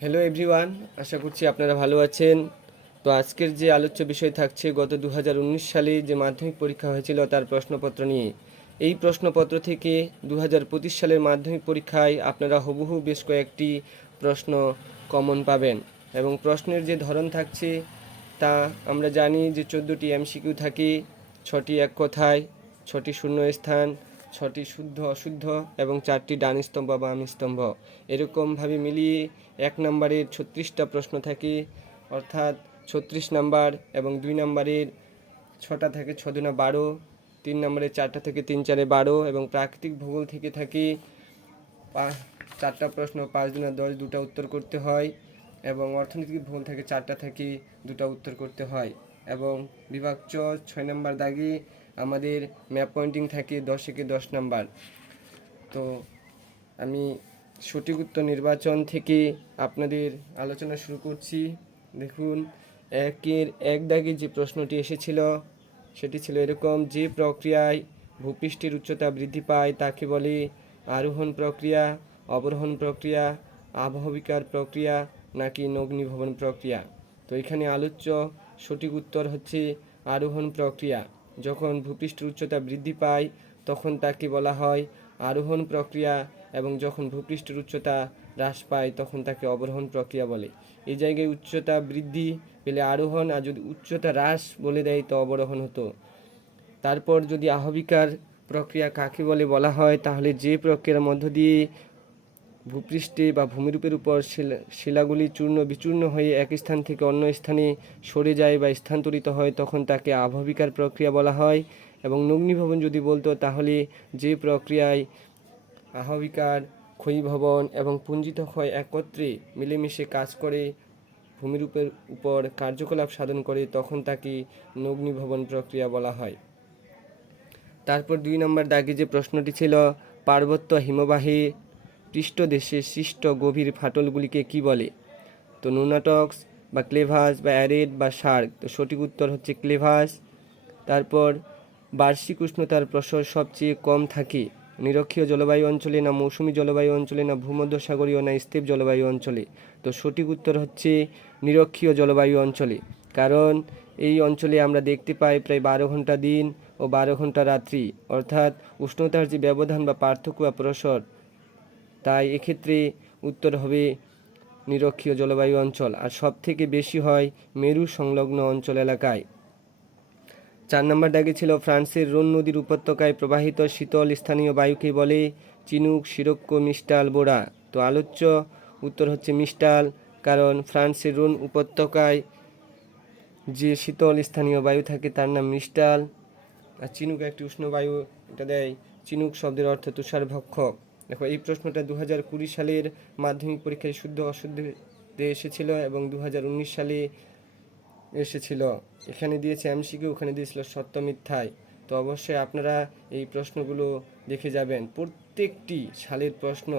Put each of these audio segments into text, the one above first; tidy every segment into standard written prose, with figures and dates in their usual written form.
Hello everyone, আশা করছি আপনারা ভালো আছেন। তো আজকের যে আলোচ্য বিষয় থাকছে গত 2019 সালে যে মাধ্যমিক পরীক্ষা হয়েছিল তার প্রশ্নপত্র নিয়ে। এই প্রশ্নপত্র থেকে 2025 সালের মাধ্যমিক পরীক্ষায় আপনারা হুবহু বেশ কয়েকটি প্রশ্ন কমন পাবেন এবং প্রশ্নের যে ধরন থাকছে তা আমরা জানি যে 14টি এমসিকিউ থাকে, 6টি এক কথায়, 6টি শূন্যস্থান, 6টি শুদ্ধ অশুদ্ধ এবং 4টি ডান স্তম্ভ বা বাম স্তম্ভ। এরকমভাবে মিলিয়ে 1 নম্বরের 36টা প্রশ্ন থাকে, অর্থাৎ 36 নাম্বার, এবং 2 নম্বরের 6টা থেকে 6 দুনা 12, 3 নম্বরের 4টা থেকে 3 4-এ 12 এবং প্রাকৃতিক ভূগোল থেকে থাকে 4টা প্রশ্ন, 5 দুনা 10, 2টা উত্তর করতে হয়, এবং অর্থনৈতিক ভূগোল থেকে 4টা থেকে 2টা উত্তর করতে হয়, এবং বিভাগ চ 6 নম্বর দাগে আমাদের ম্যাপ পয়েন্টিং থাকে 10 থেকে 10 নাম্বার। তো আমি সঠিক উত্তর নির্বাচন থেকে আপনাদের আলোচনা শুরু করছি। দেখুন, 1 দাগে যে প্রশ্নটি এসেছিল সেটি ছিল এরকম: যে প্রক্রিয়ায় ভূপৃষ্ঠের উচ্চতা বৃদ্ধি পায় তাকে বলে আরোহণ প্রক্রিয়া, অবরোহণ প্রক্রিয়া, আবহবিকার প্রক্রিয়া নাকি নগ্নীভবন প্রক্রিয়া? তো এখানে আলোচ্য সঠিক উত্তর হচ্ছে আরোহণ প্রক্রিয়া। যখন ভূপৃষ্ঠের উচ্চতা বৃদ্ধি পায় তখন তাকে বলা হয় আরোহণ প্রক্রিয়া, এবং যখন ভূপৃষ্ঠের উচ্চতা হ্রাস পায় তখন তাকে অবরোহণ প্রক্রিয়া বলে। এই জায়গায় উচ্চতা বৃদ্ধি পেলে আরোহণ, আর যদি উচ্চতা হ্রাস বলে দেয় তো অবরোহণ হতো। তারপর যদি আহবিকার প্রক্রিয়া কাকে বলে বলা হয়, তাহলে যে প্রক্রিয়ার মধ্য দিয়ে ভূপৃষ্ঠে বা ভূমিরূপের উপর শিলাগুলি চূর্ণ বিচূর্ণ হয়ে এক স্থান থেকে অন্য স্থানে সরে যায় বা স্থানান্তরিত হয় তখন তাকে আবহবিকার প্রক্রিয়া বলা হয়। এবং নগ্নীভবন যদি বলতো তাহলে যে প্রক্রিয়ায় আহবিকার, ক্ষয়ীভবন এবং পুঞ্জিত ক্ষয় একত্রে মিলেমিশে কাজ করে ভূমিরূপের উপর কার্যকলাপ সাধন করে তখন তাকে নগ্নীভবন প্রক্রিয়া বলা হয়। তারপর 2 নম্বর দাগে যে প্রশ্নটি ছিল, পার্বত্য হিমবাহে পৃষ্ঠদেশে সৃষ্ট গভীর ফাটলগুলিকে কি বলে? তো নুনাটক্স বা ক্লেভাস বা অ্যারেড বা শার্ক। তো সঠিক উত্তর হচ্ছে ক্লেভাস। তারপর বার্ষিক উষ্ণতার প্রসর সবচেয়ে কম থাকে নিরক্ষীয় জলবায়ু অঞ্চলে, না মৌসুমী জলবায়ু অঞ্চলে, না ভূমধ্যসাগরীয়, না স্থির জলবায়ু অঞ্চলে? তো সঠিক উত্তর হচ্ছে নিরক্ষীয় জলবায়ু অঞ্চলে, কারণ এই অঞ্চলে আমরা দেখতে পাই প্রায় 12 ঘন্টা দিন ও 12 ঘন্টা রাত্রি, অর্থাৎ উষ্ণতার যে ব্যবধান বা পার্থক্য বা প্রসর, তাই এক্ষেত্রে উত্তর হবে নিরক্ষীয় জলবায়ু অঞ্চল। আর সব থেকে বেশি হয় মেরু সংলগ্ন অঞ্চল এলাকায়। 4 নম্বর দাগে ছিল, ফ্রান্সের রোন নদীর উপত্যকায় প্রবাহিত শীতল স্থানীয় বায়ুকে বলে চিনুক, সিরক্কো, মিস্টাল, বোরা? তো আলোচ্য উত্তর হচ্ছে মিস্টাল, কারণ ফ্রান্সের রোন উপত্যকায় যে শীতল স্থানীয় বায়ু থাকে তার নাম মিস্টাল। আর চিনুক একটি উষ্ণ বায়ু, এটা দেয়। চিনুক শব্দের অর্থ তুষার ভক্ষক। দেখো, এই প্রশ্নটা 2020 সালের মাধ্যমিক পরীক্ষায় শুদ্ধ অশুদ্ধে এসেছিল এবং 2019 সালে এসেছিল। এখানে দিয়েছে এমসিকিউ, ওখানে দিয়েছিল সত্য মিথ্যায়। তো অবশ্যই আপনারা এই প্রশ্নগুলো দেখে যাবেন, প্রত্যেকটি সালের প্রশ্ন।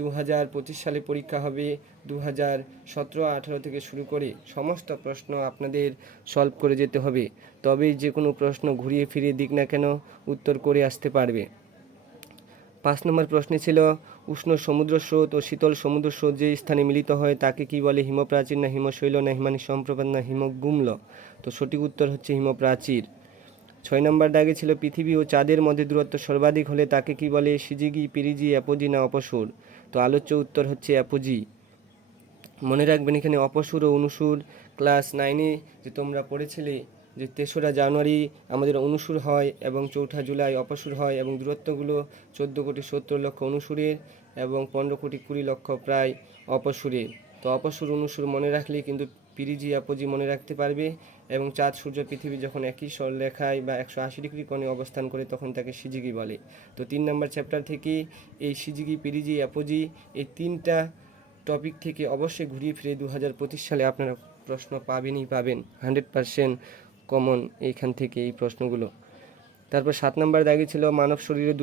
2025 সালে পরীক্ষা হবে, 2017-18 থেকে শুরু করে সমস্ত প্রশ্ন আপনাদের সলভ করে যেতে হবে, তবেই যে কোনো প্রশ্ন ঘুরিয়ে ফিরিয়ে দিক না কেন উত্তর করে আসতে পারবে। 5 নম্বর প্রশ্নে ছিল, উষ্ণ সমুদ্র স্রোত ও শীতল সমুদ্র স্রোত যে স্থানে মিলিত হয় তাকে কি বলে? হিমপ্রাচীর, না হিমশৈল, না হিমানি সম্প্রপাত, না হিমগুম্ল? তো সঠিক উত্তর হচ্ছে হিমপ্রাচীর। 6 নম্বর দাগে ছিল, পৃথিবী ও চাঁদের মধ্যে দূরত্ব সর্বাধিক হলে তাকে কি বলে? সিজিগি, পিরিজি, অ্যাপোজি, না অপসুর? তো আলোচ্য উত্তর হচ্ছে অ্যাপোজি। মনে রাখবেন, এখানে অপসুর ও অনুসুর ক্লাস 9-এ যে তোমরা পড়েছিলে যে 3রা জানুয়ারি আমাদের অনুসুর হয় এবং 4ঠা জুলাই অপসুর হয়, এবং দূরত্বগুলো 14,70,00,000 অনুসুরের এবং 15,20,00,000 প্রায় অপসুরের। তো অপসুর অনুসুর মনে রাখলে কিন্তু পিরিজি অ্যাপোজি মনে রাখতে পারবে। এবং চাঁদ, সূর্য, পৃথিবী যখন একই সরলরেখায় বা 180 ডিগ্রি কোণে অবস্থান করে তখন তাকে সিজিগি বলে। তো 3 নম্বর চ্যাপ্টার থেকে এই সিজিগি, পিরিজি, অ্যাপোজি এই 3টা টপিক থেকে অবশ্যই ঘুরিয়ে ফিরে 2025 সালে আপনারা প্রশ্ন পাবেনই পাবেন, 100% কমন এইখান থেকে এই প্রশ্নগুলো। তারপর 7 নম্বর দাগে ছিল, মানব শরীরে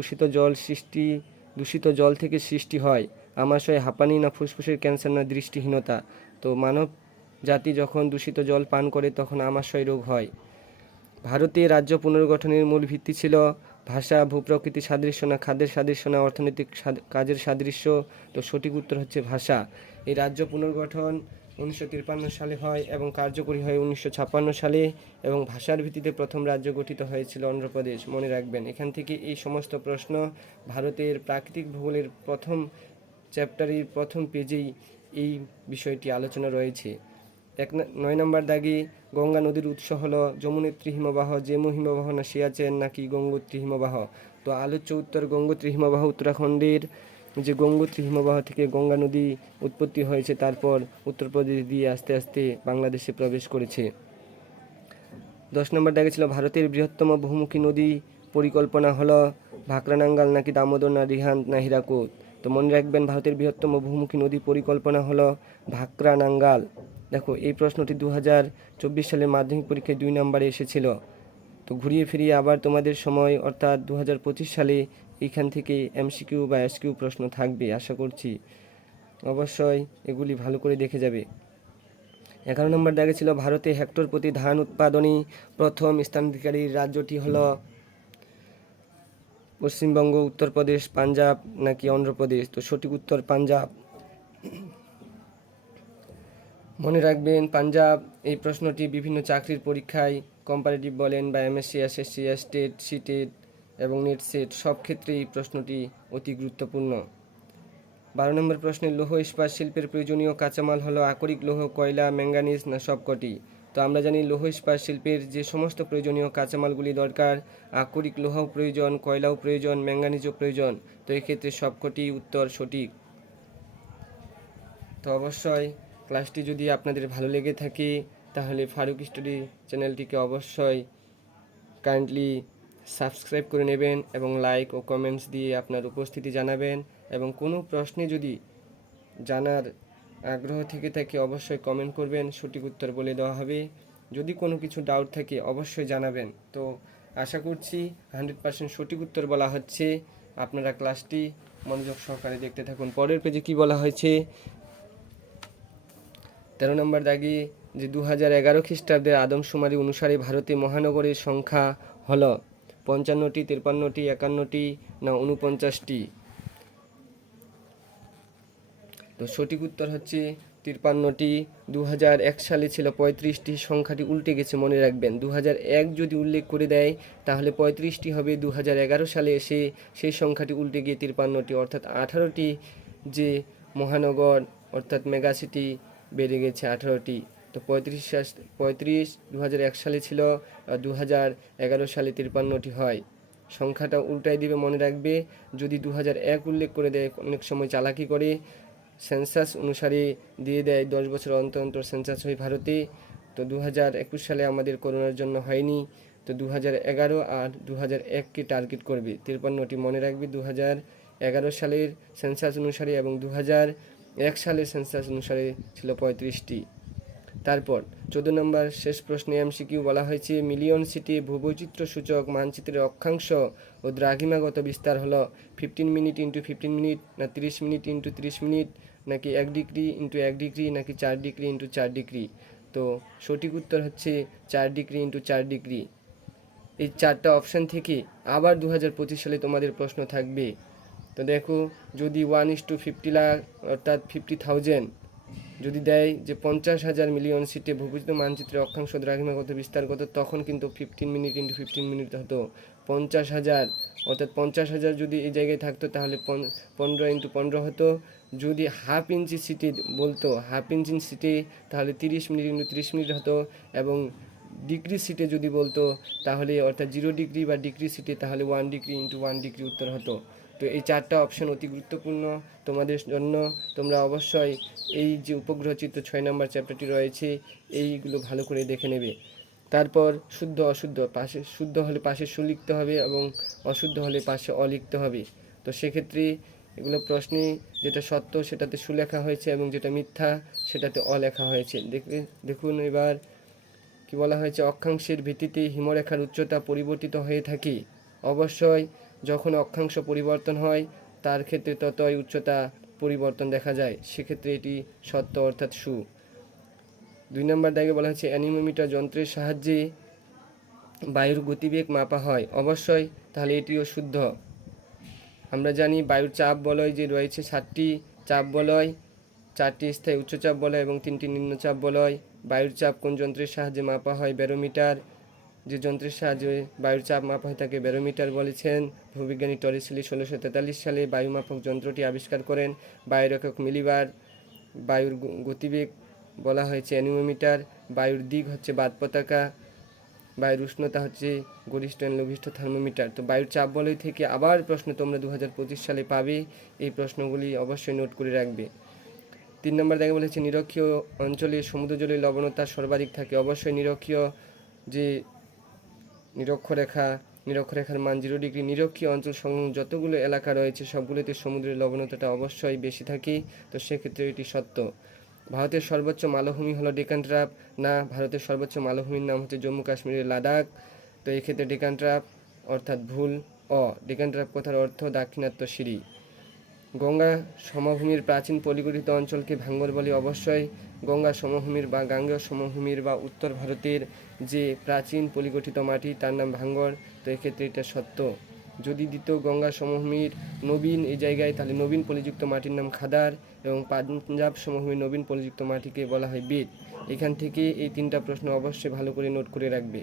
দূষিত জল থেকে সৃষ্টি হয় আমাশয়, হাঁপানি, না ফুসফুসের ক্যান্সার, না দৃষ্টিহীনতা? তো মানব জাতি যখন দূষিত জল পান করে তখন আমাশয় রোগ হয়। ভারতে রাজ্য পুনর্গঠনের মূল ভিত্তি ছিল ভাষা ভূপ্রকৃতি সাদৃশ্য না খাদ্যের সাদৃশ্য না অর্থনৈতিক কাজের সাদৃশ্য? তো সঠিক উত্তর হচ্ছে ভাষা। এই রাজ্য পুনর্গঠন 1953 সালে হয় এবং কার্যকরী হয় 1956 সালে, এবং ভাষার ভিত্তিতে প্রথম রাজ্য গঠিত হয়েছিল অন্ধ্রপ্রদেশ। মনে রাখবেন, এখান থেকে এই সমস্ত প্রশ্ন ভারতের প্রাকৃতিক ভূগোলের প্রথম চ্যাপ্টারের প্রথম পেজেই এই বিষয়টি আলোচনা রয়েছে। 9 নম্বর দাগে গঙ্গা নদীর উৎস হলো যমুনেত্রী হিমবাহ, জেমু হিমবাহ, না সিয়াচেন, নাকি গঙ্গোত্রী হিমবাহ? তো আলোচ্য উত্তর গঙ্গোত্রী হিমবাহ। উত্তরাখণ্ডের যে গঙ্গোত্রী হিমবাহ থেকে গঙ্গা নদী উৎপত্তি হয়েছে, তারপর উত্তরপ্রদেশ দিয়ে আস্তে আস্তে বাংলাদেশে প্রবেশ করেছে। 10 নম্বর দাগে ছিল ভারতের বৃহত্তম বহুমুখী নদী পরিকল্পনা হলো ভাকরানাঙ্গাল, নাকি দামোদর, না রিহান্দ, না হীরাকুদ? তো মনে রাখবেন, ভারতের বৃহত্তম বহুমুখী নদী পরিকল্পনা হলো ভাকরানাঙ্গাল। দেখো, এই প্রশ্নটি 2024 সালের মাধ্যমিক পরীক্ষায় 2 নম্বরে এসেছিল। তো ঘুরিয়ে ফিরিয়ে আবার তোমাদের সময় অর্থাৎ 2025 সালে এইখান থেকে এমসিকিউ বা এসকিউ প্রশ্ন থাকবে আশা করছি। অবশ্যই এগুলি ভালো করে দেখে যাবে। 11 নম্বর দাগে ছিল ভারতে হেক্টর প্রতি ধান উৎপাদনে প্রথম স্থানাধিকারী রাজ্যটি হলো পশ্চিমবঙ্গ, উত্তরপ্রদেশ, পাঞ্জাব, নাকি অন্ধ্রপ্রদেশ? তো সঠিক উত্তর পাঞ্জাব। মনে রাখবেন, পাঞ্জাব। এই প্রশ্নটি বিভিন্ন চাকরির পরীক্ষায় কম্পারেটিভ বলেন বা এমএসসি, এসএসসি, স্টেট, সিটেট এবং নেট সেট সব ক্ষেত্রেই প্রশ্নটি অতি গুরুত্বপূর্ণ। 12 নম্বর প্রশ্নে লৌহ ইস্পাত শিল্পের প্রয়োজনীয় কাঁচামাল হলো আকরিক লৌহ, কয়লা, ম্যাঙ্গানিজ, না সবকটি? তো আমরা জানি লৌহ ইস্পাত শিল্পের যে সমস্ত প্রয়োজনীয় কাঁচামালগুলি দরকার, আকরিক লৌহও প্রয়োজন, কয়লাও প্রয়োজন, ম্যাঙ্গানিজও প্রয়োজন। তো এক্ষেত্রে সবকটি উত্তর সঠিক। তো অবশ্যই ক্লাসটি যদি আপনাদের ভালো লেগে থাকে তাহলে ফারুক স্টাডি চ্যানেলটিকে অবশ্যই কাইন্ডলি সাবস্ক্রাইব করে নেবেন এবং লাইক ও কমেন্টস দিয়ে আপনার উপস্থিতি জানাবেন, এবং কোনো প্রশ্নে যদি জানার আগ্রহ থেকে থাকে অবশ্যই কমেন্ট করবেন, সঠিক উত্তর বলে দেওয়া হবে। যদি কোনো কিছু ডাউট থাকে অবশ্যই জানাবেন। তো আশা করছি 100% সঠিক উত্তর বলা হচ্ছে। আপনারা ক্লাসটি মনোযোগ সহকারে দেখতে থাকুন। পরের পেজে কি বলা হয়েছে? 13 নম্বর দাগে যে 2011 খ্রিস্টাব্দের আদমশুমারি অনুসারে ভারতে মহানগরের সংখ্যা হলো 55টি, 53টি, 51টি, না 49টি? তো সঠিক উত্তর হচ্ছে 53টি। 2001 সালে ছিল 35টি, সংখ্যাটি উল্টে গেছে মনে রাখবেন। 2001 যদি উল্লেখ করে দেয় তাহলে 35টি হবে, 2011 সালে এসে সেই সংখ্যাটি উল্টে গিয়ে 53টি, অর্থাৎ 18টি যে মহানগর অর্থাৎ মেগাসিটি বেড়ে গেছে 18টি। তো 2001 সালে ছিল, 2011 সালে 53টি হয়। সংখ্যাটা উল্টাই দিবে মনে রাখবে। যদি 2001 উল্লেখ করে দেয়, অনেক সময় চালাকি করে, সেন্সাস অনুসারে দিয়ে দেয় 10 বছর অন্তর অন্তর সেন্সাস হয় ভারতে। তো 2021 সালে আমাদের করোনার জন্য হয়নি, তো 2011 আর 2001কে টার্গেট করবে। 53টি মনে রাখবে 2011 সালের সেন্সাস অনুসারে, এবং 2001 সালের সেন্সাস অনুসারে ছিল 35টি। তারপর 14 নম্বর শেষ প্রশ্নে এমসিকিউ বলা হয়েছে, মিলিয়ন সিটি ভূবৈচিত্র্য সূচক মানচিত্রের অক্ষাংশ ও দ্রাঘিমাগত বিস্তার হলো 15 মিনিট ইন্টু 15 মিনিট, না 30 মিনিট ইন্টু 30 মিনিট, নাকি 1 ডিগ্রি ইন্টু 1 ডিগ্রি, নাকি 4 ডিগ্রি ইন্টু 4 ডিগ্রি? তো সঠিক উত্তর হচ্ছে 4 ডিগ্রি ইন্টু 4 ডিগ্রি। এই 4টা অপশান থেকে আবার 2025 সালে তোমাদের প্রশ্ন থাকবে। তো দেখো, যদি 1:50 লাখ অর্থাৎ 50,000 যদি দেয় যে 50,000 মিলিয়ন সিটে ভূবৈচিত্র্য মানচিত্রের অক্ষাংশ দ্রাঘিমাগত বিস্তারগত, তখন কিন্তু 15 মিনিট ইন্টু 15 মিনিট হতো 50,000, অর্থাৎ 50,000 যদি এই জায়গায় থাকতো তাহলে 15 ইন্টু 15 হতো। যদি হাফ ইঞ্চি সিটে বলতো, হাফ ইঞ্চি সিটে, তাহলে 30 মিনিট ইন্টু 30 মিনিট হতো, এবং ডিগ্রি সিটে যদি বলতো তাহলে অর্থাৎ 0 ডিগ্রি বা ডিগ্রি সিটে, তাহলে 1 ডিগ্রি ইন্টু 1 ডিগ্রি উত্তর হতো। তো এই 4টা অপশান অতি গুরুত্বপূর্ণ তোমাদের জন্য। তোমরা অবশ্যই এই যে উপগ্রহ চিত্র 6 নম্বর চ্যাপ্টারটি রয়েছে এইগুলো ভালো করে দেখে নেবে। তারপর শুদ্ধ অশুদ্ধ, পাশে শুদ্ধ হলে পাশে সু লিখতে হবে এবং অশুদ্ধ হলে পাশে অ লিখতে হবে। তো সেক্ষেত্রে এগুলো প্রশ্নে যেটা সত্য সেটাতে সু লেখা হয়েছে, এবং যেটা মিথ্যা সেটাতে অ লেখা হয়েছে। দেখুন এবার কি বলা হয়েছে, অক্ষাংশের ভিত্তিতে হিমরেখার উচ্চতা পরিবর্তিত হয়ে থাকে। অবশ্যই যখন অক্ষাংশ পরিবর্তন হয় তার ক্ষেত্রে ততই উচ্চতা পরিবর্তন দেখা যায়, সেক্ষেত্রে এটি সত্য অর্থাৎ সু। 2 নম্বর দাগে বলা হয়েছে অ্যানিমোমিটার যন্ত্রের সাহায্যে বায়ুর গতিবেগ মাপা হয়? অবশ্যই, তাহলে এটিও শুদ্ধ। আমরা জানি বায়ুর চাপ বলয় যে রয়েছে 7টি চাপ বলয়, 4টি স্থায়ী উচ্চচাপ বলয় এবং 3টি নিম্নচাপ বলয়। বায়ুর চাপ কোন যন্ত্রের সাহায্যে মাপা হয়? ব্যারোমিটার। যে যন্ত্রের সাহায্যে বায়ুর চাপ মাপা হয় তাকে ব্যারোমিটার বলেছেন। ভূবিজ্ঞানী টরিসেলি 1643 সালে বায়ুমাপক যন্ত্রটি আবিষ্কার করেন। বায়ুর একক মিলিবার। বায়ুর গতিবেগ বলা হয়েছে অ্যানিমোমিটার। বায়ুর দিক হচ্ছে বাত পতাকা। বায়ুর উষ্ণতা হচ্ছে গরিষ্ঠ লঘিষ্ঠ থার্মোমিটার। তো বায়ুর চাপ বলয় থেকে আবার প্রশ্ন তোমরা 2025 সালে পাবে। এই প্রশ্নগুলি অবশ্যই নোট করে রাখবে। 3 নম্বর দেখে বলেছে নিরক্ষীয় অঞ্চলে সমুদ্র জলের লবণতা সর্বাধিক থাকে। অবশ্যই নিরক্ষীয় যে নিরক্ষরেখার মান 0 ডিগ্রি। নিরক্ষীয় অঞ্চল সংলগ্ন যতগুলো এলাকা রয়েছে সবগুলোতে সমুদ্রের লবণতাটা অবশ্যই বেশি থাকে, তো সেক্ষেত্রে এটি সত্য। ভারতের সর্বোচ্চ মালভূমি হলো ডেকান ট্রাপ। না, ভারতের সর্বোচ্চ মালভূমির নাম হচ্ছে জম্মু কাশ্মীরের লাদাখ। তো এক্ষেত্রে ডেকান ট্রাপ অর্থাৎ ভুল। ডেকান ট্রাপ কথার অর্থ দাক্ষিণাত্য সিঁড়ি। গঙ্গা সমভূমির প্রাচীন পলিগঠিত অঞ্চলকে ভাঙ্গর বলে। অবশ্যই, গঙ্গা সমভূমির বা গাঙ্গেয় সমভূমির বা উত্তর ভারতের যে প্রাচীন পলিগঠিত মাটি তার নাম ভাঙ্গর। তো এক্ষেত্রে এটা সত্য। যদি দিত গঙ্গা সমভূমির নবীন এই জায়গায়, তাহলে নবীন পলিযুক্ত মাটির নাম খাদার, এবং পাঞ্জাব সমভূমির নবীন পলিযুক্ত মাটিকে বলা হয় বেদ। এখান থেকে এই 3টা প্রশ্ন অবশ্যই ভালো করে নোট করে রাখবে।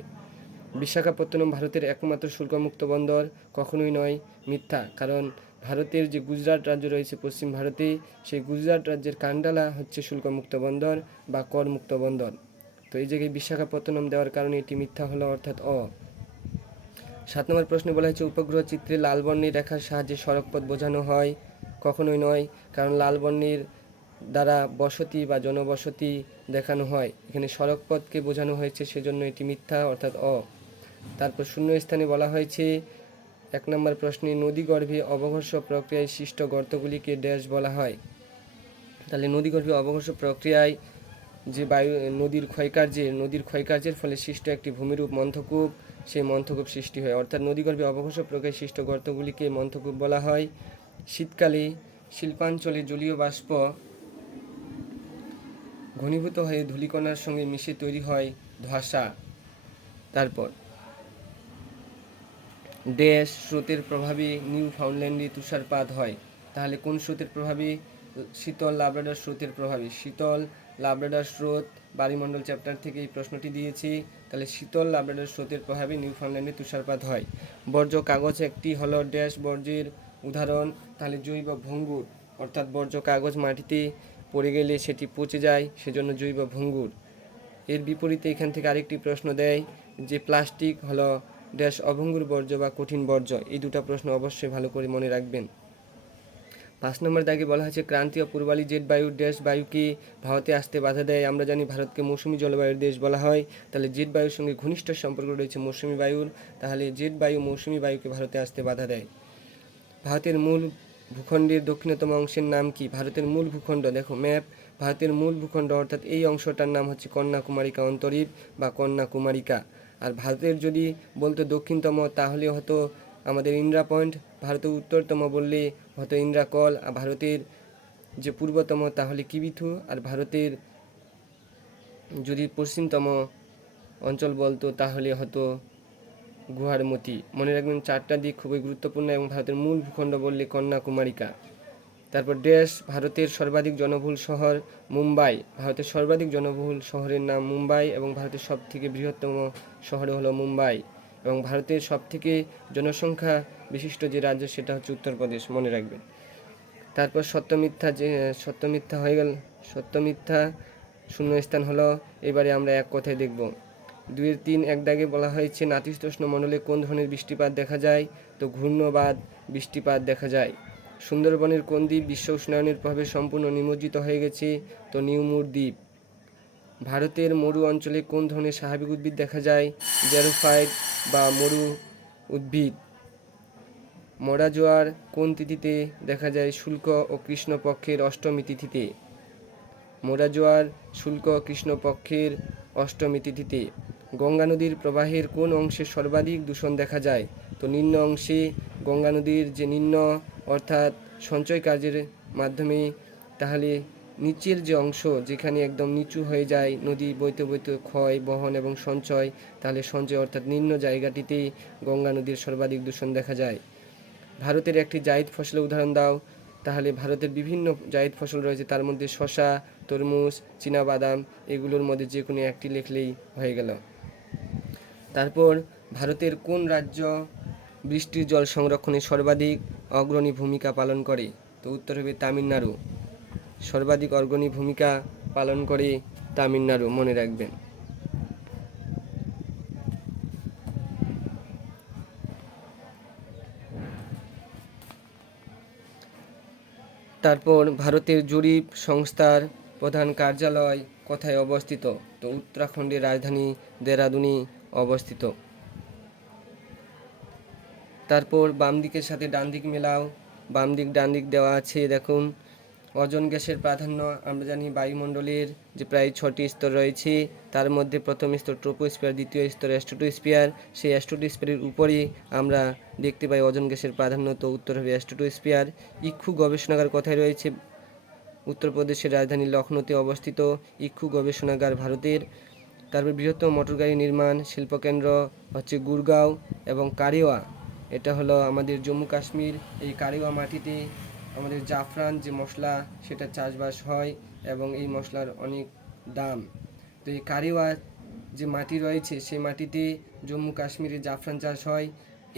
বিশাখাপত্তনম ভারতের একমাত্র শুল্কমুক্ত বন্দর? কখনোই নয়, মিথ্যা। কারণ ভারতের যে গুজরাট রাজ্য রয়েছে পশ্চিম ভারতে, সেই গুজরাট রাজ্যের কান্ডালা হচ্ছে শুল্কমুক্ত বন্দর বা করমুক্ত বন্দর। তো এই জায়গায় বিশাখাপত্তনম দেওয়ার কারণে এটি মিথ্যা হলো, অর্থাৎ 7 নম্বর প্রশ্নে বলা হয়েছে উপগ্রহ চিত্রে লাল বর্ণের রেখার সাহায্যে সড়কপথ বোঝানো হয়? কখনোই নয়, কারণ লাল বর্ণের দ্বারা বসতি বা জনবসতি দেখানো হয়। এখানে সড়কপথকে বোঝানো হয়েছে, সেজন্য এটি মিথ্যা, অর্থাৎ তারপর শূন্য স্থানে বলা হয়েছে 1 নম্বর প্রশ্নে নদীগর্ভে অবঘর্ষ প্রক্রিয়ায় সৃষ্ট গর্তগুলিকে ড্যাশ বলা হয়? তাহলে নদীগর্ভে অবঘর্ষ প্রক্রিয়ায় যে নদীর ক্ষয়কার্যের ফলে সৃষ্ট একটি ভূমিরূপ মন্থকূপ, সেই মন্থকূপ সৃষ্টি হয়। অর্থাৎ নদীগর্ভে অবঘর্ষ প্রক্রিয়ায় সৃষ্ট গর্তগুলিকে মন্থকূপ বলা হয়। শীতকালে শিল্পাঞ্চলে জলীয় বাষ্প ঘনীভূত হয়ে ধূলিকণার সঙ্গে মিশে তৈরি হয় ধোঁয়াশা। তারপর ড্যাশ স্রোতের প্রভাবে নিউ ফাউন্ডল্যান্ডে তুষারপাত হয়? তাহলে কোন স্রোতের প্রভাবে? শীতল লাব্রাডর স্রোতের প্রভাবে। শীতল লাব্রাডর স্রোত বায়ুমণ্ডল চ্যাপ্টার থেকে এই প্রশ্নটি দিয়েছি। তাহলে শীতল লাব্রাডর স্রোতের প্রভাবে নিউ ফাউন্ডল্যান্ডে তুষারপাত হয়। বর্জ্য কাগজ একটি হলো ড্যাশ বর্জ্যের উদাহরণ? তাহলে জৈব ভঙ্গুর, অর্থাৎ বর্জ্য কাগজ মাটিতে পড়ে গেলে সেটি পচে যায়, সেজন্য জৈব ভঙ্গুর। এর বিপরীতে এখান থেকে আরেকটি প্রশ্ন দেয় যে প্লাস্টিক হলো ড্যাশ অভঙ্গুর বর্জ্য বা কঠিন বর্জ্য। এই 2টা প্রশ্ন অবশ্যই ভালো করে মনে রাখবেন। 5 নম্বর দাগে বলা হয়েছে ক্রান্তীয় পূর্বালি জেট বায়ু ড্যাশ বায়ুকে ভারতে আসতে বাধা দেয়? আমরা জানি ভারতকে মৌসুমী জলবায়ুর দেশ বলা হয়। তাহলে জেট বায়ুর সঙ্গে ঘনিষ্ঠ সম্পর্ক রয়েছে মৌসুমী বায়ুর। তাহলে জেট বায়ু মৌসুমী বায়ুকে ভারতে আসতে বাধা দেয়। ভারতের মূল ভূখণ্ডের দক্ষিণতম অংশের নাম কি? ভারতের মূল ভূখণ্ড, দেখো ম্যাপ, ভারতের মূল ভূখণ্ড অর্থাৎ এই অংশটার নাম হচ্ছে কন্যাকুমারিকা অন্তরীপ বা কন্যাকুমারিকা। আর ভারতের যদি বলতো দক্ষিণতম তাহলে হতো আমাদের ইন্দ্রা পয়েন্ট। ভারতের উত্তরতম বললে হতো ইন্দ্রাকল। আর ভারতের যে পূর্বতম তাহলে কিবিথু। আর ভারতের যদি পশ্চিমতম অঞ্চল বলতো তাহলে হতো গুহারমতি। মনে রাখবেন 4টা দিক খুবই গুরুত্বপূর্ণ। এবং ভারতের মূল ভূখণ্ড বললে কন্যাকুমারিকা। তারপর ড্যাশ ভারতের সর্বাধিক জনবহুল শহর? মুম্বাই। ভারতের সর্বাধিক জনবহুল শহরের নাম মুম্বাই এবং ভারতের সবথেকে বৃহত্তম শহর হলো মুম্বাই। এবং ভারতের সবথেকে জনসংখ্যা বিশিষ্ট যে রাজ্য সেটা হচ্ছে উত্তরপ্রদেশ, মনে রাখবেন। তারপর সত্য মিথ্যা হয়ে গেল। সত্য মিথ্যা শূন্যস্থান হলো। এবারে আমরা এক কথায় দেখব। 2-3 এক দাগে বলা হয়েছে নাতিশীতোষ্ণ মণ্ডলে কোন ধরনের বৃষ্টিপাত দেখা যায়? তো ঘূর্ণবাদ বৃষ্টিপাত দেখা যায়। সুন্দরবনের কোন দ্বীপ বিশ্ব উষ্ণায়নের প্রভাবে সম্পূর্ণ নিমজ্জিত হয়ে গেছে? তো নিউমুর দ্বীপ। ভারতের মরু অঞ্চলে কোন ধরনের স্বাভাবিক উদ্ভিদ দেখা যায়? জেরোফাইট বা মরু উদ্ভিদ। মরা জোয়ার কোন তিথিতে দেখা যায়? শুক্ল ও কৃষ্ণ পক্ষের অষ্টমী তিথিতে। মরা জোয়ার শুক্ল ও কৃষ্ণ পক্ষের অষ্টমী তিথিতে। গঙ্গা নদীর প্রবাহের কোন অংশে সর্বাধিক দূষণ দেখা যায়? তো নিম্ন অংশে। গঙ্গা নদীর যে নিম্ন অর্থাৎ সঞ্চয় কার্যের মাধ্যমে তাহলে নিচের যে অংশ যেখানে একদম নিচু হয়ে যায়, নদী বইতে বইতে ক্ষয়, বহন এবং সঞ্চয়, তাহলে সঞ্চয় অর্থাৎ নিম্ন জায়গাটিতেই গঙ্গা নদীর সর্বাধিক দূষণ দেখা যায়। ভারতের একটি জায়িদ ফসলের উদাহরণ দাও। তাহলে ভারতের বিভিন্ন জায়িদ ফসল রয়েছে, তার মধ্যে শসা, তরমুজ, চীনাবাদাম, এগুলোর মধ্যে যে কোনো একটি লিখলেই হয়ে গেল। তারপর ভারতের কোন রাজ্য বৃষ্টির জল সংরক্ষণে সর্বাধিক অগ্রণী ভূমিকা পালন করে? তো উত্তর হবে তামিলনাড়ু। সর্বাধিক অগ্রণী ভূমিকা পালন করে তামিলনাড়ু, মনে রাখবেন। তারপর ভারতের জরিপ সংস্থার প্রধান কার্যালয় কোথায় অবস্থিত? তো উত্তরাখণ্ডের রাজধানী দেরাদুনে অবস্থিত। তারপর বাম দিকের সাথে ডান দিক মেলাও। বাম দিক ডান দিক দেওয়া আছে, দেখুন। ওজোন গ্যাসের প্রাধান্য আমরা জানি বায়ুমণ্ডলের যে প্রায় 6টি স্তর রয়েছে, তার মধ্যে প্রথম স্তর ট্রোপোস্ফিয়ার, দ্বিতীয় স্তর স্ট্র্যাটোস্ফিয়ার। সেই স্ট্র্যাটোস্ফিয়ারের উপরে আমরা দেখতে পাই ওজোন গ্যাসের প্রাধান্য, তো উত্তর হবে স্ট্র্যাটোস্ফিয়ার। ইক্ষু গবেষণাগার কোথায় রয়েছে? উত্তরপ্রদেশের রাজধানী লখনৌতে অবস্থিত ইক্ষু গবেষণাগার ভারতের। তারপর বৃহত্তম মোটরগাড়ি নির্মাণ শিল্পকেন্দ্র হচ্ছে গুরগাঁও এবং কারিওয়া, এটা হলো আমাদের জম্মু কাশ্মীর। এই কারিওয়া মাটিতে আমাদের জাফরান যে মশলা সেটা চাষবাস হয় এবং এই মশলার অনেক দাম। তো এই কারিওয়া যে মাটি রয়েছে সেই মাটিতে জম্মু কাশ্মীরে জাফরান চাষ হয়।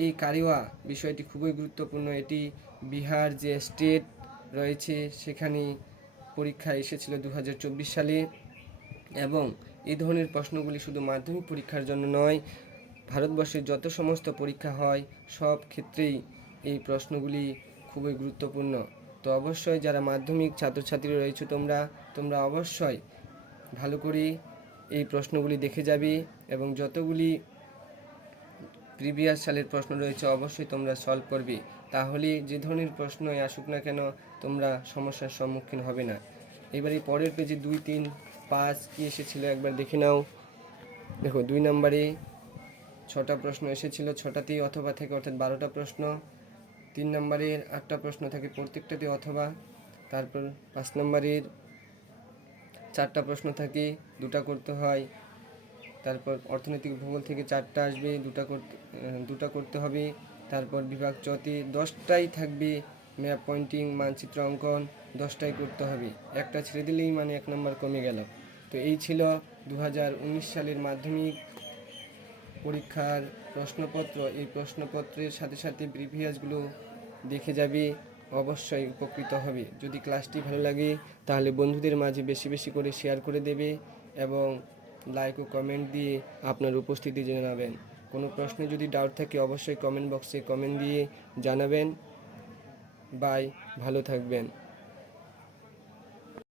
এই কারিওয়া বিষয়টি খুবই গুরুত্বপূর্ণ। এটি বিহার যে স্টেট রয়েছে সেখানে পরীক্ষায় এসেছিল 2024 সালে, এবং এই ধরনের প্রশ্নগুলি শুধু মাধ্যমিক পরীক্ষার জন্য নয়, ভারতবর্ষের যত সমস্ত পরীক্ষা হয় সব ক্ষেত্রেই এই প্রশ্নগুলি খুবই গুরুত্বপূর্ণ। তো অবশ্যই যারা মাধ্যমিক ছাত্রছাত্রী রয়েছে তোমরা অবশ্যই ভালো করে এই প্রশ্নগুলি দেখে যাবে এবং যতগুলি প্রিভিয়াস সালের প্রশ্ন রয়েছে অবশ্যই তোমরা সলভ করবে। তাহলে যে ধরনের প্রশ্নই আসুক না কেন তোমরা সমস্যার সম্মুখীন হবে না। এবারে পরের পেজে 2, 3, 5 কী এসেছিল একবার দেখে নাও। দেখো 2 নম্বরে 6টা প্রশ্ন এসেছিল, 6টাতেই অথবা থেকে, অর্থাৎ 12টা প্রশ্ন। 3 নম্বরের 8টা প্রশ্ন থাকে, প্রত্যেকটাতে অথবা। তারপর 5 নম্বরের 4টা প্রশ্ন থাকে, 2টা করতে হয়। তারপর অর্থনৈতিক ভূগোল থেকে 4টা আসবে, 2টা করতে হবে। তারপর বিভাগ চতে 10টাই থাকবে, ম্যাপ পয়েন্টিং মানচিত্র অঙ্কন 10টাই করতে হবে। একটা ছেড়ে দিলেই মানে 1 নম্বর কমে গেল। তো এই ছিল 2019 সালের মাধ্যমিক পরীক্ষার প্রশ্নপত্র। এই প্রশ্নপত্রের সাথে সাথে প্রিভিয়াসগুলো দেখে যাবে, অবশ্যই উপকৃত হবে। যদি ক্লাসটি ভালো লাগে তাহলে বন্ধুদের মাঝে বেশি বেশি করে শেয়ার করে দেবে এবং লাইক ও কমেন্ট দিয়ে আপনার উপস্থিতি জানাবেন। কোনো প্রশ্নে যদি ডাউট থাকে অবশ্যই কমেন্ট বক্সে কমেন্ট দিয়ে জানাবেন। বাই, ভালো থাকবেন।